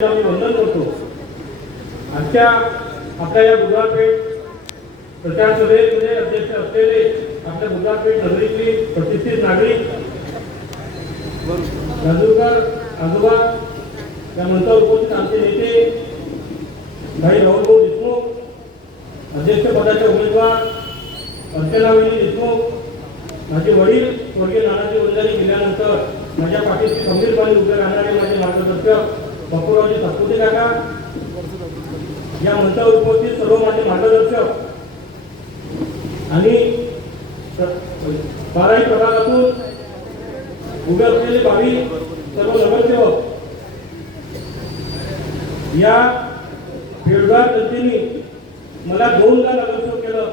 आम्ही वंदन करतो. आमच्या आपल्या या गुजरातपेठ प्रचार सभेमध्ये अध्यक्ष असलेले आपल्या गुजरातपेठ नगरीतले प्रतिष्ठित नागरिक राजूरकर आजोबा या मंचावर उपस्थित आमचे नेते भाई राहुलभाऊ देशमुख अध्यक्षपदाचे उमेदवार अर्चनावेणी देशमुख माझे वडील स्वर्गीय नानाजी वंजारी गेल्यानंतर माझ्या पाठीशी खंबीरपणे उभे राहणारे माझे मार्गदर्शक बापूरावजी सातपुते काका. या मंचावर उपस्थित सर्व माझे मार्गदर्शक. आणि बाराही प्रभागातून उभे असलेले भावी सर्व नगरसेवक या फेडगार जनतेने मला दोनदा नगरसेवक केलं.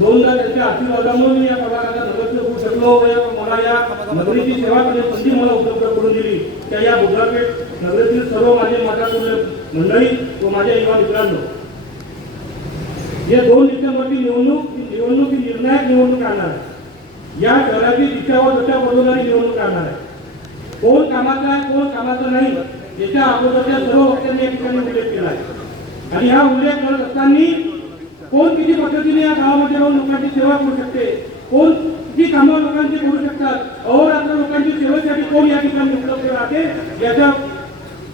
दोनदा त्यांच्या आशीर्वादामुळे मी या प्रभागाचा नगरसेवक होऊ शकलो या- मला या नगरीची सेवा करण्याची संधी मला उपलब्ध करून दिली. त्या या बुधवारपेठ नगरीतील सर्व माझे माताकुल्य मंडळी व माझ्या युवा मित्रांनो या दोन दिवसांमध्ये निवडणूक निवडणूक ही निर्णायक निवडणूक आणणार आहे. या घरातील दिशावर व दशा बदलणारी निवडणूक आणणार आहे. कोण कामाचा आहे कोण कामाचा नाही याच्या अगोदरच्या सर्व वक्त्यांनी या ठिकाणी उल्लेख केला आहे. आणि हा उल्लेख करत असताना कोण किती पद्धतीने या गावामध्ये राहून लोकांची सेवा करू शकते? कोण किती कामं लोकांची करू शकतात? अहोरात्र लोकांची सेवेसाठी कोण या ठिकाणी उपलब्ध राहते? याच्या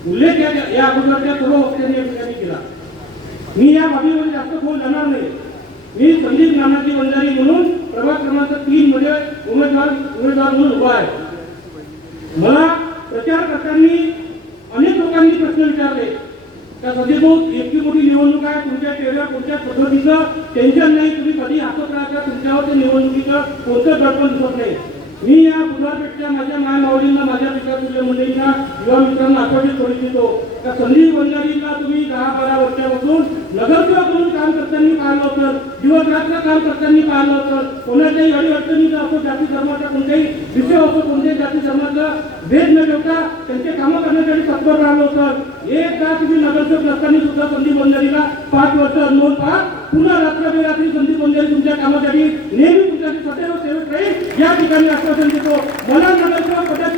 उल्लेख या या अगोदरच्या सर्व वक्त्यांनी या ठिकाणी केला. मी या बाबीवर जास्त बोल जाणार नाही. मी संदीप नानाजी वंजारी म्हणून प्रभाग क्रमांक तीन मध्ये उमेदवार उमेदवार म्हणून उभा आहे. मला प्रचार करताना अनेक लोकांनी प्रश्न विचारले. त्या सध्या तो इतकी मोठी निवडणूक आहे तुमच्या चेहऱ्यावर कोणत्या पद्धतीचं टेन्शन नाही तुम्ही कधी हसत राहता तुमच्यावर ते निवडणुकीचं कोणतं दडपण दिसत नाही. मी या बुधवारपेठच्या माझ्या माय माऊलींना माझ्या तुझ्या मंडळींना युवा मित्रांना आठवणी थोडी देतो का संदीप भंडारीला तुम्ही दहा बारा वर्षापासून नगरसेवक म्हणून काम करताना पाहिलं होतं दिवस रात्र काम करताना पाहिलं होतं. कोणाच्याही अडीअडचणीचा असो जाती धर्माचा कोणत्याही विषय असो कोणत्याही जाती धर्माचा भेद न ठेवता त्यांचे कामं करण्यासाठी तत्पर राहिलं होतं. एकदा तुम्ही नगरसेवक नसताना सुद्धा संदीप वंजारीला पाच वर्ष अनुभव पहा. पुन्हा रात्र बेरात्री संधी वंजारी तुमच्या कामासाठी नेहमी तुमच्यासाठी सदैव सेवक राहील. या ठिकाणी आश्वासन देतो. मला नगरसेवक पदाची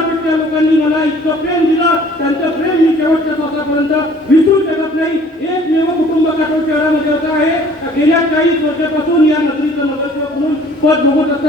या लोकांनी मला इतकं प्रेम दिलं त्यांचं प्रेम मी शेवटच्या श्वासापर्यंत विसरू शकत नाही. एकमेव कुटुंब काठोड शहरामध्ये असं आहे. गेल्या काही वर्षापासून या नगरीचं नगरसेवक म्हणून पद भोगत असताना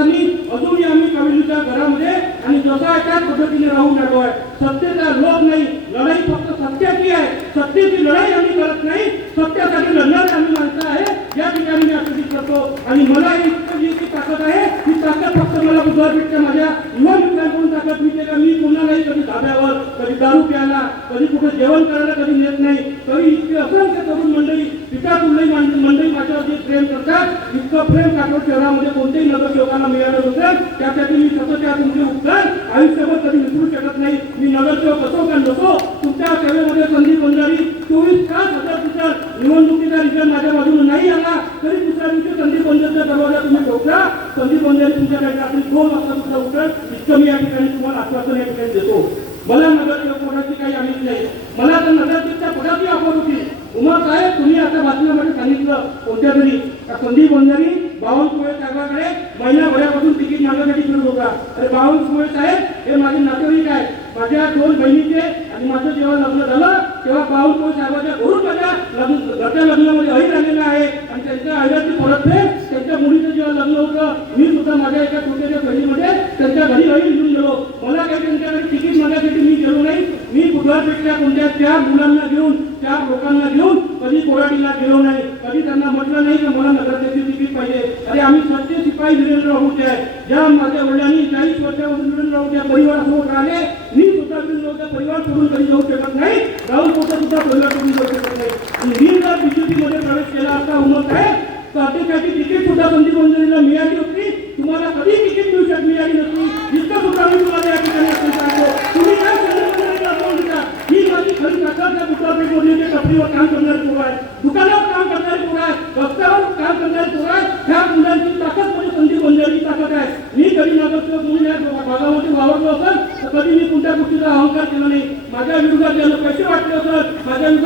अजूनही आम्ही कविलीच्या घरामध्ये आणि जसा त्याच पद्धतीने राहून आलो आहे. सत्तेचा लोभ नाही लढाई फक्त सत्याची आहे. सत्तेची लढाई आम्ही करत नाही. सत्यासाठी लढणारे आम्ही माणसं आहे. या ठिकाणी मी सूचित करतो. आणि मला इतकं जी ताकद आहे ती ताकद फक्त मला बुधवारपेठच्या माझ्या युवा मित्रांकडून ताकद मिळते का मी कोणालाही कधी धाब्यावर कधी दारू प्यायला कधी कुठे जेवण करायला कधी नेत नाही तरी इतके असंख्य तरुण मंडळी पिकातुल्लही मंडळी माझ्यावरती प्रेम करतात. इतकं प्रेम काठोड शहरामध्ये कोणत्याही नगरसेवकांना मिळालं होतं त्यासाठी मी सतत त्या तुमचे उपकार आयुष्यभर कधी विसरू शकत नाही. मी नगरसेवक असो का नसो तुमच्या सेवेमध्ये संदीप वंजारी चोवीस तास हजार तुमच्या निवडणुकीचा रिझल्ट माझ्या बाजूने नाही आला तरी दुसऱ्या दिवशी संदीप वंजारीचा दरवाजा तुम्ही ठोकला? संदीप वंजारी तुमच्याकडे रात्री दोन वाजता तुमचा उठत इतकं मी या ठिकाणी तुम्हाला आश्वासन या ठिकाणी देतो मला नगरसेवक पदाची काही आम्ही नाही मला तर नगरसेवकच्या पदाची आवड होती उमा साहेब तुम्ही आता बातम्यामध्ये सांगितलं कोणत्या तरी? का संदीप वंजारी बावनकुळे साहेबाकडे महिनाभरापासून तिकीट मागण्यासाठी फिरत होता. अरे बावनकुळे साहेब हे माझे नातेवाईक आहे माझ्या दोन बहिणीचे आणि माझं जेव्हा लग्न झालं तेव्हा बावनकुळे साहेबाच्या घरून माझ्या लग्न घरच्या लग्नामध्ये अहिर आलेला आहे. आणि त्यांच्या अहिराची परतफेड त्यांच्या मुलीचं जेव्हा लग्न होतं मी सुद्धा माझ्या एका छोट्याच्या बहिणीमध्ये त्यांच्या घरी अहिर घेऊन गेलो. मला काही त्यांच्याकडे तिकीट मागण्यासाठी मी गेलो नाही. मी बुधवारपेक्षा कोणत्या त्या मुलांना घेऊन त्या लोकांना घेऊन कधी कोराडीला गेलो नाही. कधी त्यांना म्हटलं नाही की मला नगरसेची तिकीट पाहिजे. अरे आम्ही सत्य शिपाई वीरेंद्र राऊत आहे ज्या माझ्या वडिलांनी चाळीस वर्षावर वीरेंद्र राऊत या परिवारासोबत राहिले मी सुद्धा वीरेंद्र राऊतच्या परिवार सोडून कधी जाऊ शकत नाही. राहुल पोटा सुद्धा परिवार सोडून जाऊ शकत नाही. आणि मी जर बीजेपीमध्ये प्रवेश केला असता उमत आहे. तर अध्यक्षाची तिकीट सुद्धा पंतप्रधानांना मिळाली होती तुम्हाला कधी तिकीट मिळू शकत मिळाली नसती इतकं सुद्धा मी तुम्हाला या ठिकाणी आपण सांगतो तुम्ही काय संदीप वंजरीला अपाऊन देता ही माझी खरी ताकद त्या बुटापेठ मोदीच्या टपरीवर काम करणारी पोरं आहे दुकानावर काम करणारी पोरं आहे रस्त्यावर काम करणारी पोरं आहे ह्या मुलांची ताकद म्हणजे संदीप वंजारीची ताकद आहे मी कधी नगरसेवक म्हणून या भागामध्ये वावरलो असेल तर कधी मी कोणत्या गोष्टीचा अहंकार केला नाही माझ्या विरोधात ज्यानं पैसे वाटले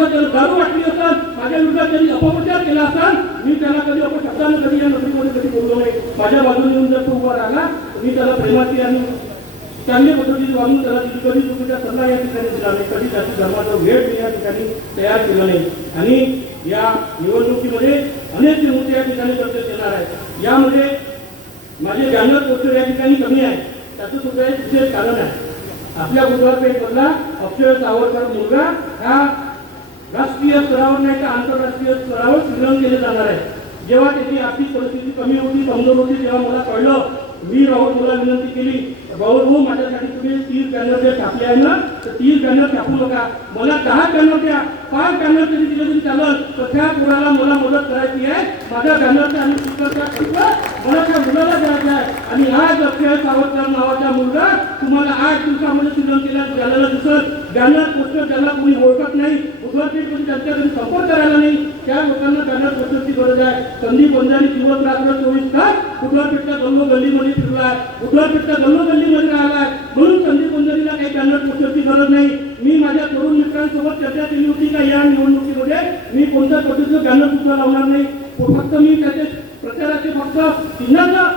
असेल माझ्या विरोधात दारू वाटली असतात माझ्या विरोधात त्यांनी अपप्रचार केला असेल मी त्याला कधी अपशब्दानं कधी या नोकरीमध्ये कधी बोललो नाही. माझ्या बाजूने येऊन जर तो उभा राहिला मी त्याला प्रेमाची आणि चांगल्या पद्धतीने वागून त्याला कधी चुकीचा सल्ला या ठिकाणी दिला नाही. कधी त्याच्या धर्माचा वेळ मी या ठिकाणी तयार केला नाही. आणि या निवडणुकीमध्ये अनेक मुद्दे या ठिकाणी चर्चेत येणार आहेत. यामध्ये माझे बॅनर पोस्टर या ठिकाणी कमी आहे त्याचं सुद्धा एक विशेष कारण आहे. आपल्या बुधवारपेठमधला अक्षर सावरकर मुलगा हा राष्ट्रीय स्तरावर नाही तर आंतरराष्ट्रीय स्तरावर श्रीरंग केले जाणार आहे. जेव्हा त्याची आर्थिक परिस्थिती कमी होती कमजोर होती तेव्हा मला कळलं मी राहुल मला विनंती केली राहुल भाऊ हो, माझ्यासाठी तुम्ही तीस बॅनर जे छापले आहे ना? तर तीस बॅनर छापू नका. मला दहा बॅनर द्या. पाच बॅनर तरी दिले तरी चालत तर त्या मुलाला मला मदत करायची आहे. माझ्या बॅनरचा आणि स्टिकरचा त्या मला त्या मुलाला द्यायचा आहे. आणि आज अक्षय सावरकर नावाचा मुलगा तुम्हाला आठ दिवसामध्ये श्रीलंकेला झालेला दिसत. बॅनर पोस्टर त्याला कोणी ओळखत नाही. बुधवारपेठमध्ये त्यांच्याकडे संपर्क करायला नाही. त्या लोकांना त्यांना पोस्टरची गरज आहे. संधी बंजारी दिवस रात्र चोवीस तास बुधवारपेठच्या गल्लो गल्लीमध्ये फिरलाय. बुधवारपेठच्या गल्लो गल्लीमध्ये राहिलाय. म्हणून संधी बंजारीला काही त्यांना पोस्टरची गरज नाही. मी माझ्या तरुण मित्रांसोबत चर्चा केली होती का या निवडणुकीमध्ये? मी कोणत्या पद्धतीचं त्यांना सुद्धा लावणार नाही. फक्त मी त्याचे प्रचाराचे फक्त चिन्हाचा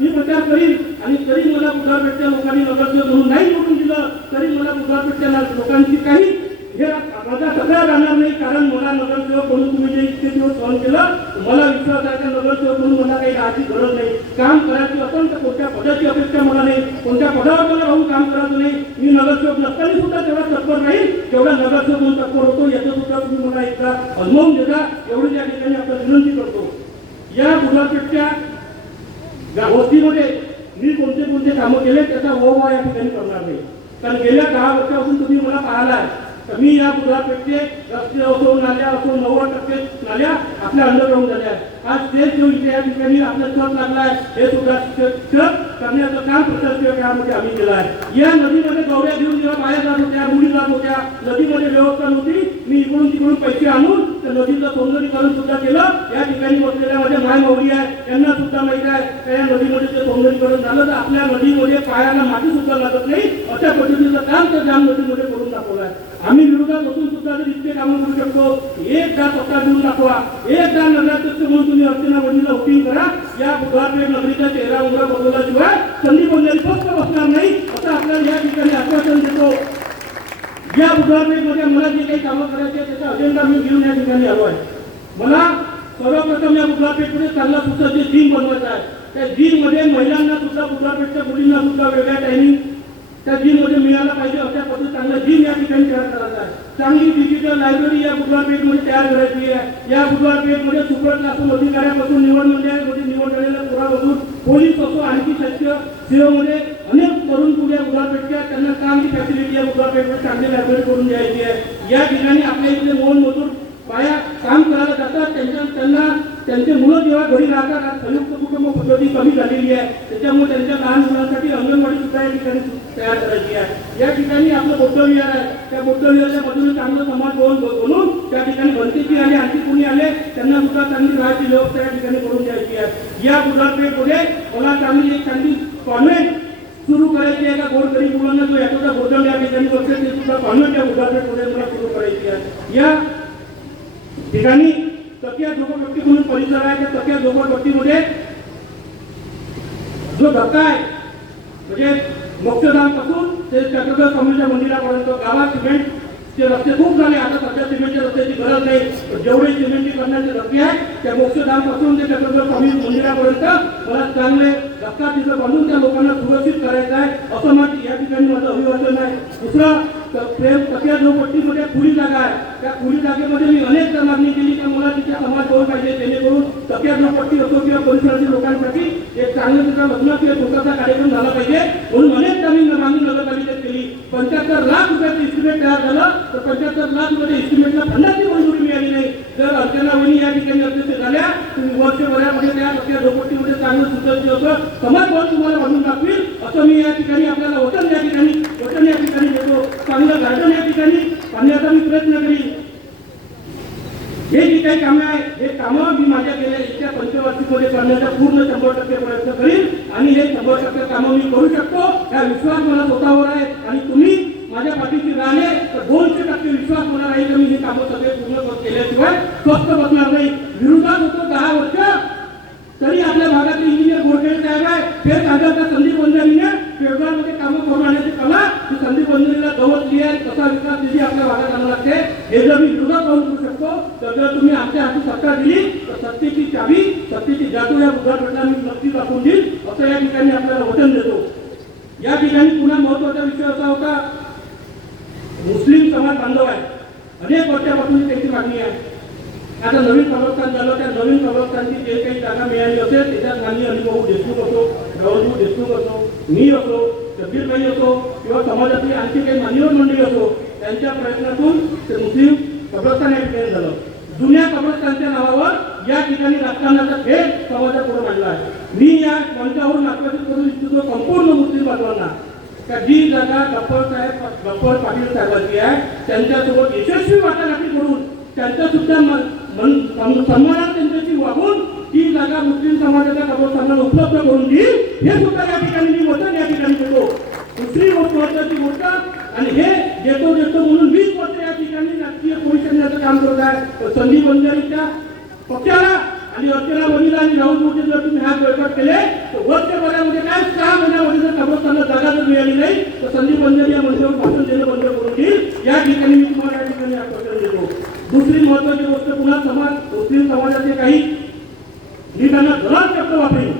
मी प्रचार करीन. आणि तरी मला बुधवारपेठच्या लोकांनी नगरसेवक म्हणून नाही निवडून दिलं तरी मला बुधवारपेठच्या लोकांची काही हे माझा सगळा राहणार नाही कारण मला नगरसेवक म्हणून तुम्ही जे इतके दिवस सहन केलं मला विश्वास आहे त्या नगरसेवक म्हणून मला काही राहायची गरज नाही? काम करायची असेल तर कोणत्या पदाची अपेक्षा मला नाही? कोणत्या पदावर मला राहून काम करायचं नाही? मी नगरसेवक नसताना सुद्धा तेवढा तत्पर राहील तेवढा नगरसेवक म्हणून तत्पर होतो. याचं सुद्धा तुम्ही मला एकदा अनुभव देता एवढी त्या ठिकाणी आपण विनंती करतो. या बुधवारपेठच्या या वस्तीमध्ये मी कोणते कोणते कामं केले त्याचा ओवा या ठिकाणी करणार नाही. कारण गेल्या दहा वर्षापासून तुम्ही मला पाहिला मी या बुधवारपेठचे रस्ते असो नाल्या असो नव्वद टक्के नाल्या आपल्या अंडरग्राऊंड झाल्या. आज तेच जो इथे या ठिकाणी आपला ट्रक आहे हे सुद्धा ट्रक करण्याचं काम प्रशासकीय काळामध्ये आम्ही केलं आहे. या नदीमध्ये गवऱ्या घेऊन जेव्हा बाहेर जात होत्या मुली जात होत्या नदीमध्ये व्यवस्था नव्हती मी इकडून तिकडून पैसे आणून तर नदीचं सौंदर्यीकरण सुद्धा केलं. या ठिकाणी बसलेल्या माझ्या माय मौली आहे. त्यांना सुद्धा माहिती आहे का या नदीमध्ये ते सौंदर्यीकरण झालं तर आपल्या नदीमध्ये पायाला माती सुद्धा लागत नाही. अशा पद्धतीचं काम त्या जाम नदीमध्ये करून दाखवलं आहे. आम्ही विरोधात असून सुद्धा जर इतके कामं करू शकतो. एक एकदा पत्ता देऊन दाखवा. एकदा नगराध्यक्ष म्हणून तुम्ही अर्चना वडीला वोटिंग करा. या बुधवारपेठ नगरीचा चेहरा उघडा बदलल्याशिवाय संधी बंजारी फक्त बसणार नाही. असं आपल्याला या ठिकाणी आश्वासन देतो. या बुधवारपेठमध्ये मला जे काही कामं करायचे आहे, त्याचा अजेंडा मी घेऊन या ठिकाणी आलो आहे. मला सर्वप्रथम या बुधवारपेठमध्ये चांगला सुद्धा जे जिम बनवायचं आहे त्या जिममध्ये महिलांना सुद्धा बुधवारपेठच्या मुलींना सुद्धा वेगळ्या टायमिंग त्या जिममध्ये मिळायला पाहिजे अशा पद्धती चांगला जिम या ठिकाणी तयार करायचा आहे. चांगली डिजिटल लायब्ररी या बुधवारपेठमध्ये तयार करायची आहे. या बुधवारपेठमध्ये सुपर क्लासून अधिकाऱ्यापासून निवड मंडळामध्ये निवड झालेल्या पुरापासून पोलीस असो आणखी सत्य सेवेमध्ये चांगली फॅसिलिटी चांगली लायब्ररी करून द्यायची आहे. या ठिकाणी आपल्या इथले मोल मजूर बाया काम करायला जातात. त्यांच्या त्यांना त्यांचे मुलं जेव्हा घरी राहतात आज संयुक्त कुटुंब पद्धती कमी झालेली आहे. त्याच्यामुळे त्यांच्या लहान मुलांसाठी अंगणवाडी सुद्धा या ठिकाणी तयार करायची आहे. या ठिकाणी आपलं बौद्ध विहार आहे. त्या बौद्ध विहाराच्या बाजूने चांगलं समाज भवन ब- बनवून त्या ठिकाणी भंतीची आणि आणखी कोणी आले त्यांना सुद्धा चांगली राहायची व्यवस्था या ठिकाणी करून द्यायची आहे. या बुधवारपेठमध्ये मला चांगली एक चांगली कॉन्व्हेंट सुरू करायची आहे का? गोरगरीब मुलांना जो याचा भोजन या ठिकाणी बसते ते सुद्धा कॉन्व्हेंट या पुढे मला सुरू करायची आहे. या ठिकाणी तकिया झोपडपट्टी म्हणून परिसर आहे त्या तकिया झोपडपट्टीमध्ये जो धक्का आहे म्हणजे मोक्षधामपासून ते चक्रधर स्वामीच्या मंदिरापर्यंत गावात सिमेंट ते रस्ते खूप झाले. आता सध्या सिमेंटच्या रस्त्याची गरज नाही. जेवढे सिमेंटची करण्याचे रस्ते आहे त्या मोक्षधामपासून ते चक्रधर स्वामी मंदिरापर्यंत मला चांगले धक्का तिथं बांधून त्या लोकांना सुरक्षित करायचं आहे असं माझी या ठिकाणी माझं अभिवाचन आहे. दुसरा प्रेम तक्या झोपट्टीमध्ये खुली जागा आहे त्या खुली जागेमध्ये मी अनेक मागणी केली त्या मला तिथे समाज होऊ पाहिजे जेणेकरून तक्या झोपट्टी असो किंवा परिसरातील लोकांसाठी एक चांगलं तिथं लग्न किंवा स्वतःचा कार्यक्रम झाला पाहिजे म्हणून अनेक त्यांनी मागणी नगरपालिकेत केली. पंच्याहत्तर लाख रुपयाचं इस्टिमेट तयार झालं तर पंच्याहत्तर लाख रुपयाच्या इस्टिमेटला पन्नास नाही जर अर्चना वहिनी या ठिकाणी अध्यक्ष झाल्या तुम्ही वर्षभरामध्ये त्या तक्या झोपट्टीमध्ये चांगलं सुसज्ज होतं समाज भवन तुम्हाला म्हणून दाखवील. असं मी या ठिकाणी आपल्याला वचन या ठिकाणी वचन या ठिकाणी देतो. चांगलं गार्डन या ठिकाणी आणण्याचा मी प्रयत्न करीन. हे जी काही कामं आहे हे कामं मी माझ्या गेल्या इतक्या पंचवार्षिकमध्ये करण्याचा पूर्ण शंभर टक्के प्रयत्न करीन. आणि हे शंभर टक्के कामं मी करू शकतो. हा विश्वास मला स्वतःवर आहे. आणि तुम्ही माझ्या पाठीशी राहिले तर दोनशे टक्के विश्वास मला राहील की मी हे कामं सगळे पूर्ण कर- केल्याशिवाय स्वस्त बसणार नाही विरोधात होतो दहा वर्ष तरी आपल्या भागातील इंजिनियर गोडखेड साहेब आहे हे साधारणतः संदीप वंजारीने पेडगावमध्ये कामं करून आणण्याचा मागं करावं लागते हे जर मी विरोधात पाहून करू शकतो तर जर तुम्ही आमच्या हाती सत्ता दिली तर सत्तेची चावी सत्तेची जादू या बुद्धापटला मी नक्की दाखवून देईल असं या ठिकाणी आपल्याला वचन देतो या ठिकाणी पुन्हा महत्त्वाचा विषय असा होता मुस्लिम समाज बांधव आहे. अनेक वर्षापासून त्यांची मागणी आहे. आता नवीन प्रवर्तन झालं त्या नवीन प्रवर्तनाची जे काही जागा मिळाली असेल त्याच्यात माननीय अनुभव देशमुख असो गौरव देशमुख असो मी असो शब्बीरभाई असो किंवा समाजातली आणखी काही मान्यवर मंडळी असो त्यांच्या प्रयत्नातून ते मुस्लिम कब्रस्तान हे झालं. जुन्या कब्रस्तानच्या नावावर या ठिकाणी राजकारणाचा खेळ समाजापुढे मांडला आहे. मी या मंचावरून आकर्षित करू इच्छितो संपूर्ण मुस्लिम बांधवांना का जी जागा गप्पर साहेब गप्पर पाटील साहेबांची आहे त्यांच्यासोबत यशस्वी वाटाघाटी करून त्यांच्या सुद्धा मन- मन- सन्मानात त्यांच्याशी वागून ती जागा मुस्लिम समाजाच्या कब्रस्थानाला उपलब्ध करून देईल. हे सुद्धा या ठिकाणी मी वचन या ठिकाणी देतो. दुसरी गोष्ट महत्वाची गोष्ट आणि हे देतो देतो म्हणून वीस पत्र या ठिकाणी राजकीय कमिशनचं काम करत आहे. संदीप बंजारीच्या पक्षाला आणि अर्चना वडिलांनी आणि राहुल मोदी जर तुम्ही हा बळकट केले तर वर्षभरामध्ये काय सहा महिन्यामध्ये जर कब्रस्तानला जागा जर मिळाली नाही तर संदीप बंजारी या मंचावर भाषण देणं बंद करून देईल. या ठिकाणी मी तुम्हाला या ठिकाणी आश्वासन देतो. दुसरी महत्वाची गोष्ट पुन्हा समाज मुस्लिम समाजाचे काही मी त्यांना दलाल शब्द वापरेन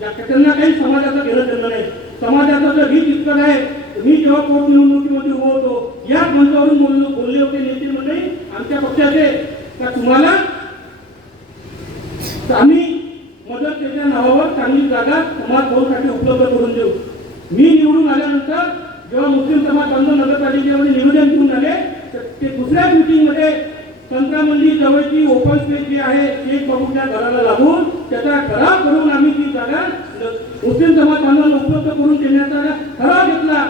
त्यांना काही समाजाचं घेणं देणं नाही. समाजाचं जर हित इतकं आहे मी जेव्हा पोटनिवडणुकीमध्ये उभं होतो या मंचावरून बोललो बोलले होते नेते म्हणजे आमच्या पक्षाचे का तुम्हाला तर आम्ही त्याच्या नावावर चांगली जागा समाजभाऊसाठी उपलब्ध करून देऊ. मी निवडून आल्यानंतर जेव्हा मुस्लिम समाज बंद नगरपालिकेमध्ये निवेदन घेऊन आले तर ते दुसऱ्या मीटिंगमध्ये संतामंदी जवळची ओपन स्पेस जी आहे शेख बाबूच्या घराला लागून त्याचा ठराव करून आम्ही ती जागा मुस्लिम समाज बांधवांना उपलब्ध करून देण्याचा ठराव घेतला.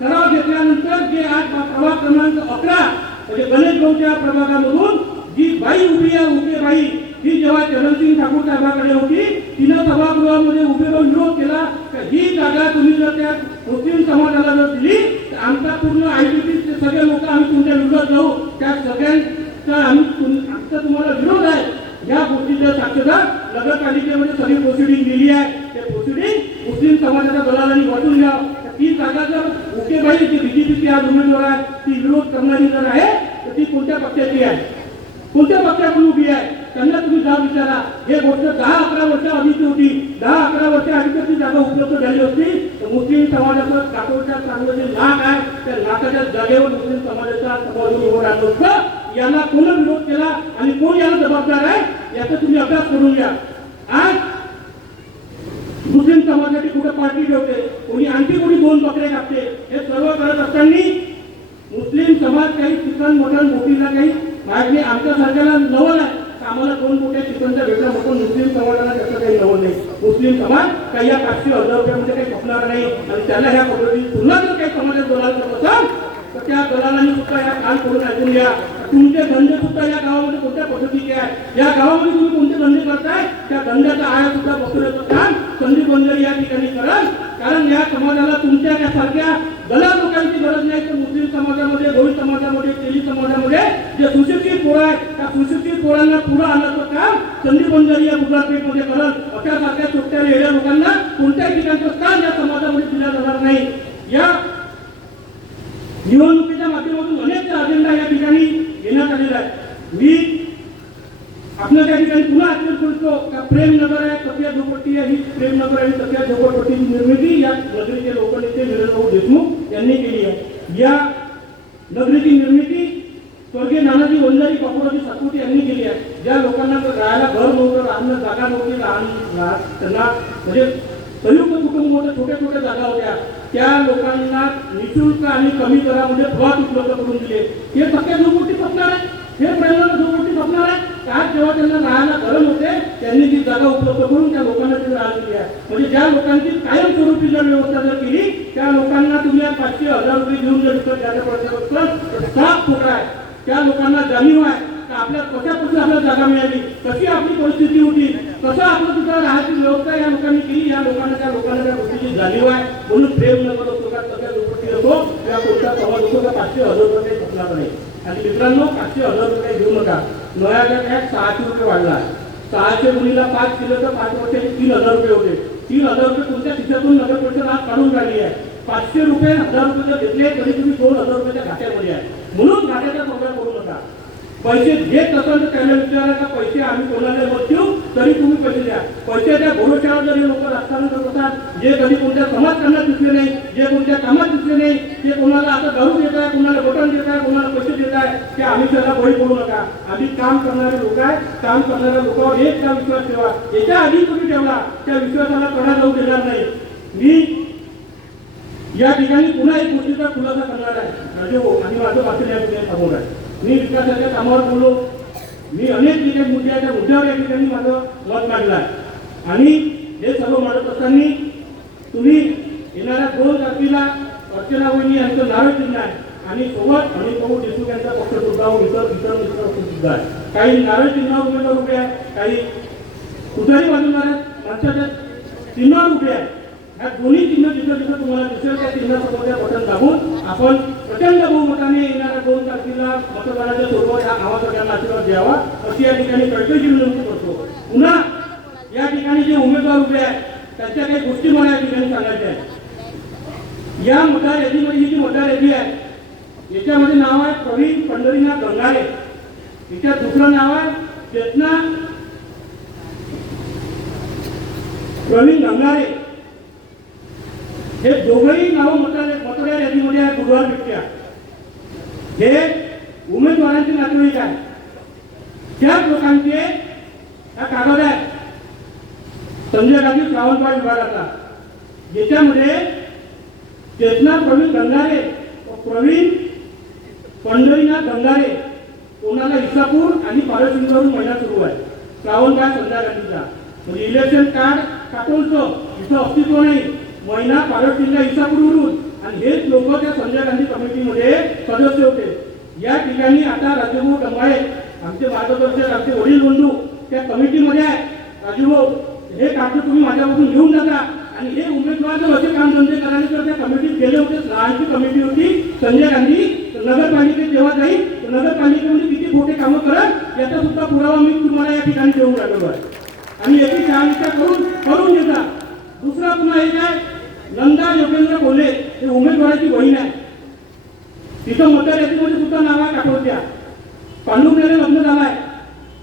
ठराव घेतल्यानंतर जे आज प्रभाग क्रमांक अकरा म्हणजे गणेश भाऊच्या प्रभागामधून जी बाई उभी आहे उभे बाई ही जेव्हा चरणसिंग ठाकूर साहेबांकडे होती तिनं सभागृहामध्ये उभे राहून विरोध केला. ही जागा तुम्ही जर त्या मुस्लिम समाजाला जर दिली तर आमचा पूर्ण आय टी सगळे लोक आम्ही तुमच्या विरोधात जाऊ. त्या सगळ्यांचा आम्ही आमचा तुम्हाला विरोध आहे. या गोष्टीच्या साक्षीदार नगरपालिकेमध्ये सगळी प्रोसिडिंग दिली आहे. ते प्रोसिडिंग मुस्लिम समाजाच्या दलालांनी वाटून घ्या ती जागा जर उकेबाई जी बीजेपीची आज उमेदवार आहे ती विरोध करणारी जर आहे तर ती कोणत्या पक्षाची आहे? कोणत्या पक्षाकडून उभी आहे? का विचारा हे गोष्ट दहा अकरा वर्ष आधीची होती. दहा अकरा वर्ष आधीची ती जागा उपलब्ध झाली होती. तर मुस्लिम समाजाचं काटोच्या चांगलं जे लाख आहे. त्या लाखाच्या जागेवर मुस्लिम समाजाचा समाज उभं राहिलं होतं. यांना कोण विरोध केला आणि कोण याला जबाबदार आहे याचा तुम्ही अभ्यास करून घ्या. आज मुस्लिम समाजाची कुठे पार्टी ठेवते? कोणी आणखी कोणी दोन बकरे कापते? हे सर्व करत असताना मुस्लिम समाज काही चिकन मटण मोठीला काही मागणी नाही आमच्या सारख्याला नवल आहे. आम्हाला दोन कोटी चिकनच्या भेटला म्हणून मुस्लिम समाजाला त्याचं काही नवल नाही. मुस्लिम समाज काही या पाचशे हजार रुपयामध्ये काही खपणार नाही. आणि त्याला ह्या पद्धतीने पुन्हा जर काही समाजात दलाल करत असाल तर त्या दलालांनी सुद्धा या काम करून ऐकून घ्या. तुमचे धंदे सुद्धा या गावामध्ये कोणत्या पद्धतीचे आहे या गावामध्ये तुम्ही कोणते धंदे करताय? त्या धंद्याचा आया सुद्धा बसवण्याचं काम संदीप बंजारी या ठिकाणी करा. कारण या समाजाला तुमच्या त्या सारख्या गला लोकांची गरज नाही तर मुस्लिम समाजामध्ये गोळी समाजामध्ये तेली समाजामध्ये जे सुशिक्षित पोळा आहेत त्या सुशिक्षित पोळांना पुढं आणण्याचं काम संदीप बंजारी या गुजरातपेठमध्ये करल अशा सारख्या छोट्या रेड्या लोकांना कोणत्याही ठिकाणचं काम या समाजामध्ये दिलं जाणार नाही. या निवडणुकीच्या माध्यमातून अनेक अजेंडा या ठिकाणी घेण्यात आलेला आहे मी आपल्या त्या ठिकाणी पुन्हा आठवण का प्रेम नगर आहे सत्या झोपडपट्टी आहे ही प्रेमनगर आणि सत्या झोपडपट्टीची निर्मिती या नगरीचे लोकनेते विरेंद्रभाऊ देशमुख यांनी केली आहे. या नगरीची निर्मिती स्वर्गीय नानाजी वंजारी बापूराजी सातपुते यांनी केली आहे. ज्या लोकांना राहायला घर नव्हतं राहणं जागा नव्हती लहान त्यांना म्हणजे संयुक्त कुटुंब होतं छोट्या छोट्या जागा होत्या. त्या लोकांना निशुल्क आणि कमी दरामध्ये प्लॉट उपलब्ध करून दिले. हे सगळ्या झोपडपट्टी बसणार आहे? हे प्रेमनगर झोपडपट्टी बसणार आहे? आज जेव्हा त्यांना राहायला गरम होते त्यांनी ती जागा उपलब्ध करून त्या लोकांना तिथे राहायला दिली आहे. म्हणजे ज्या लोकांची कायमस्वरूपी जर व्यवस्था जर केली त्या लोकांना तुम्ही पाचशे हजार रुपये घेऊन जर विकत द्यायला पडत साफ खोटा आहे? त्या लोकांना जाणीव आहे आपल्या कशापासून आपल्याला जागा मिळाली? कशी आपली परिस्थिती होती? कसं आपलं तिथं राहायची व्यवस्था या लोकांनी केली? या लोकांना त्या लोकांना त्या गोष्टीची जाणीव आहे. म्हणून प्रेम न करत लोकात सगळ्या त्या पाचशे हजार रुपये नाही. आणि मित्रांनो पाचशे हजार रुपये घेऊ नका. नव्याच्या त्यात सहाशे रुपये वाढला. आहे. सहाशे मुलीला पाच किलो तर पाच वर्षाचे तीन हजार रुपये होते. तीन हजार रुपये तुमच्या खिशातून नगर परिषद आज काढून काढली आहे. पाचशे रुपये हजार रुपये जर घेतले तरी तुम्ही दोन हजार रुपयाच्या घाट्यामध्ये आहे. म्हणून घाट्याचा प्रोग्राम करू नका. पैसे घेत असाल तर त्याला विचारा का पैसे आम्ही कोणाला मत देऊ? तरी तुम्ही पैसे द्या. पैशाच्या भरोशावर जर हे लोक राजकारण करत असतात जे कधी कोणत्या समाजकारणात दिसले नाही जे कोणत्या कामात दिसले नाही ते कोणाला आता दारू देत आहे कोणाला बटन देत आहे कोणाला पैसे देत आहे ते आम्ही त्याला बळी पडू नका. आम्ही काम करणारे लोक आहे काम करणाऱ्या लोकांवर एक का विश्वास ठेवा. याच्या आधी तुम्ही ठेवला त्या विश्वासाला कडा जाऊ देणार नाही. मी या ठिकाणी पुन्हा एक गोष्टीचा खुलासा करणार आहे. राजे आणि माझं वाचन या ठिकाणी समोर आहे. मी विकासाच्या कामावर बोललो मी अनेक जे मुद्द्याच्या त्या मुद्द्यावर या ठिकाणी माझं मत मांडलं आहे आणि हे सर्व मांडत असताना तुम्ही येणाऱ्या दोन तारखेला अर्चना वहिनी यांचं नावे चिन्ह आहे. आणि सोबत अनिल भाऊ देशमुख यांचा पक्ष सुद्धा इतर इतर मित्र सुद्धा आहे. काही नारळ चिन्हावर उमेदवार उभे आहे काही तुतारी बाजूला माणसाच्या चिन्हावर उभे आहेत. ह्या दोन्ही चिन्ह जिथं जिथं तुम्हाला दिसेल त्या चिन्हासमोर बटन दाबून आपण प्रचंड बहुमताने येणाऱ्या दोन तारखेला मतदानाच्या स्वरूपात या गावाचा त्यांना आशीर्वाद द्यावा अशी या ठिकाणी कळकळीची विनंती करतो. पुन्हा या ठिकाणी जे उमेदवार उभे आहेत त्यांच्या काही गोष्टी मला या ठिकाणी सांगायच्या आहेत. या मतदार यादीमध्ये म्हणजे ही जी मतदार यादी आहे याच्यामध्ये नाव आहे प्रवीण पंढरीनाथ गंगारे याच्यात दुसरं नाव आहे चेतना प्रवीण गंगारे हे दोघंही नाव मतदार मतदार यादीमध्ये आहे गुरुवार बिट्ट्या हे उमेदवारांचे नातेवाईक आहे. त्याच लोकांचे हा कागद आहे संजय गांधी सावंतवाड विभागाचा ज्याच्यामध्ये चेतना प्रवीण गंगारे व प्रवीण पंढरीनाथ गंगारे कोणाला इसापूर आणि पारसिंगवरून महिना सुरू आहे. श्रावणबाग संजय गांधीचा म्हणजे इलेक्शन कार्ड काटोलचं. इथं अस्तित्व नाही. महिना पारसिंगला इसापूरवरून. आणि हेच लोक त्या संजय गांधी कमिटीमध्ये सदस्य होते. या ठिकाणी आता राजूभाऊ डंबाळे आमचे मार्गदर्शक आमचे वडील बंधू त्या कमिटीमध्ये आहे राजूभाऊ हे कागद तुम्ही माझ्यापासून घेऊन जाता. आणि हे उमेदवार जर असे काम धंदे करायला तर त्या कमिटीत गेले होते. लहानची कमिटी होती. संजय गांधी नगरपालिकेत जेव्हा जाईल तर नगरपालिकेमध्ये किती मोठे कामं करत याचा सुद्धा पुरावा मी तुम्हाला या ठिकाणी देऊन राहिलो आहे. आणि याची शहानिशा करून करून देता. दुसरा पुन्हा एक आहे नंदा योगेंद्र कोल्हे हे उमेदवाराची बहीण आहे. तिथं मतदार यादीमध्ये सुद्धा नाव आहे काठोरच्या पांडुपण्याला लग्न झालं आहे.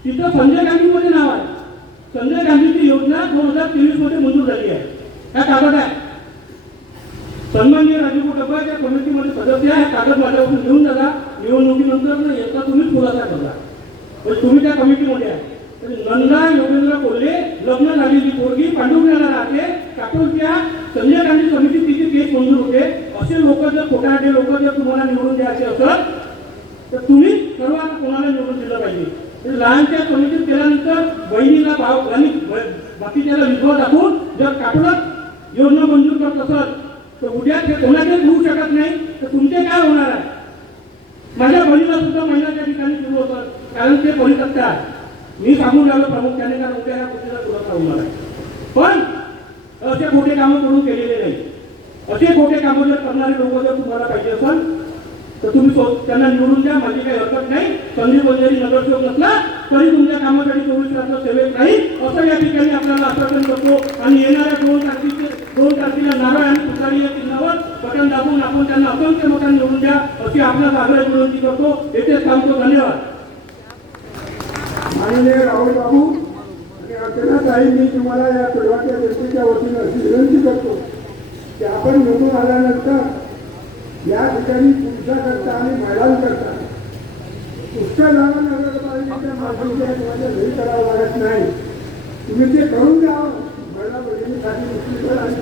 तिथं संजय गांधीमध्ये नाव आहे. संजय गांधीची योजना दोन हजार तेवीसमध्ये मंजूर झाली आहे. ह्या कागद आहे? सन्माननीय राजीव डब्बा त्या कमिटीमध्ये सदस्य आहे. कागद माझ्यापासून घेऊन जाता निवडणुकीनंतर याचा तुम्ही खुलासा करता म्हणजे तुम्ही त्या कमिटीमध्ये आहे. नंदा योगेंद्र कोल्हे लग्न झालेली पोरगी पांडुपण्याला राहते. काटोलच्या संजय गांधी समिती तिची केस मंजूर होते. असे लोक जर खोटारडे लोक जर तुम्हाला निवडून द्यायचे असत तर तुम्ही सर्वात कोणाला निवडून दिलं पाहिजे? लहानच्या समितीत गेल्यानंतर बहिणीला भाव आणि बाकीच्याला विधवा दाखवून जर कापडात योजना मंजूर करत असत तर उद्या ते कोणाचेच होऊ शकत नाही. तर तुमचे काय होणार आहे? माझ्या बहिणीला सुद्धा महिन्याच्या ठिकाणी सुरू होतं कारण ते परितक्ता आहे. मी सांगून राहिलो प्रामुख्याने कारण उद्या या गोष्टीला सुरक्षा होणार आहे. पण असे खोटे कामं करून केलेले नाही. असे खोटे कामं जर करणारे लोक जर तुम्हाला पाहिजे असाल तर तुम्ही त्यांना निवडून द्या. माझी काही हरकत नाही. संदीप वंजारी नगरसेवक नसला तरी तुमच्या कामासाठी चोवीस तास सेवेत नाही. असं या ठिकाणी आपल्याला आश्वासन करतो. आणि येणाऱ्या दोन तारखेचे दोन तारखेला नारळ आणि पुसारी या चिन्हावर बटन दाबून आपण त्यांना असंख्य मतान निवडून द्या. अशी आपल्याला आग्रह विनंती करतो. येथेच थांबतो. धन्यवाद. माननीय राहुल बाबू आणि काही मी तुम्हाला या प्रभाच्या व्यक्तीच्या वतीनं अशी विनंती करतो की आपण निवडून आल्यानंतर या ठिकाणी पुरुषाकरता आणि महिलांकरता पुष्कळ नगरपालिकेच्या माध्यमाच्या तुम्हाला घरी करावं लागत नाही. तुम्ही ते करून द्या. महिला बहिणीसाठी आणि